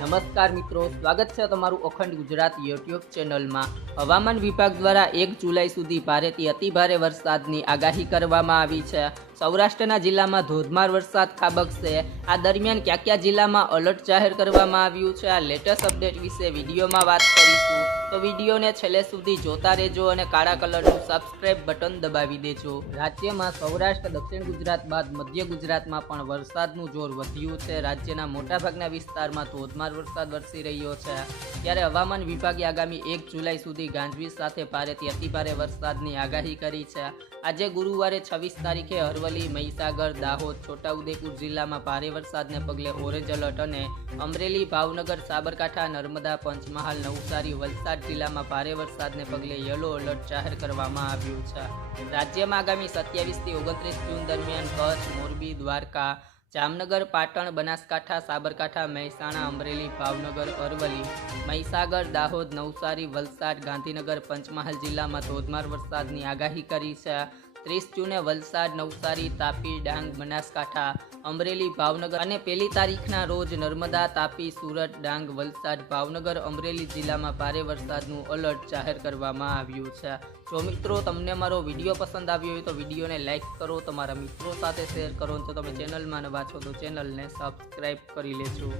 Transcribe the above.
નમસ્કાર મિત્રો, સ્વાગત છે તમારું અખંડ ગુજરાત યુટ્યુબ ચેનલમાં. હવામાન વિભાગ દ્વારા એક જુલાઈ સુધી ભારેથી અતિભારે વરસાદની આગાહી કરવામાં આવી છે. સૌરાષ્ટ્રના જિલ્લામાં ધોધમાર વરસાદ ખાબકશે. આ દરમિયાન ક્યાં ક્યાં જિલ્લામાં અલર્ટ જાહેર કરવામાં આવ્યું છે? આ લેટેસ્ટ અપડેટ વિશે વિડીયોમાં વાત કરીશું. તો વિડીયોને છેલ્લે સુધી જોતા રહેજો અને કાળા કલરનું સબસ્ક્રાઇબ બટન દબાવી દેજો. રાજ્યમાં સૌરાષ્ટ્ર, દક્ષિણ ગુજરાત બાદ મધ્ય ગુજરાતમાં પણ વરસાદનું જોર વધ્યું છે. રાજ્યના મોટાભાગના વિસ્તારમાં ધોધમાર વરસાદ વરસી રહ્યો છે. ત્યારે હવામાન વિભાગે આગામી એક જુલાઈ સુધી ગાંજવીજ સાથે ભારેથી અતિભારે વરસાદની આગાહી કરી છે. આજે ગુરુવારે છવ્વીસ તારીખે અરવલ્લી, મહીસાગર, દાહોદ, છોટાઉદેપુર જિલ્લામાં ભારે વરસાદને પગલે ઓરેન્જ એલર્ટ અને અમરેલી, ભાવનગર, સાબરકાંઠા, નર્મદા, પંચમહાલ, નવસારી, વલસાડ જિલ્લામાં ભારે વરસાદને પગલે યલો એલર્ટ જાહેર કરવામાં આવ્યું છે. રાજ્યમાં આગામી સત્યાવીસથી ઓગણત્રીસ જૂન દરમિયાન કચ્છ, મોરબી, દ્વારકા, જામનગર, પાટણ, બનાસકાંઠા, સાબરકાંઠા, મહેસાણા, અમરેલી, ભાવનગર, અરવલ્લી, મહીસાગર, દાહોદ, નવસારી, વલસાડ, ગાંધીનગર, પંચમહાલ જિલ્લામાં ધોધમાર વરસાદની આગાહી કરી છે. ત્રીસ જૂને વલસાડ, નવસારી, તાપી, ડાંગ, બનાસકાંઠા, અમરેલી, ભાવનગર અને પહેલી તારીખના રોજ નર્મદા, તાપી, સુરત, ડાંગ, વલસાડ, ભાવનગર, અમરેલી જિલ્લામાં ભારે વરસાદનું એલર્ટ જાહેર કરવામાં આવ્યું છે. જો મિત્રો તમને મારો વીડિયો પસંદ આવ્યો હોય તો વિડીયોને લાઇક કરો, તમારા મિત્રો સાથે શેર કરો જો તમે ચેનલમાં નવા છો તો ચેનલને સબસ્ક્રાઈબ કરી લેજો.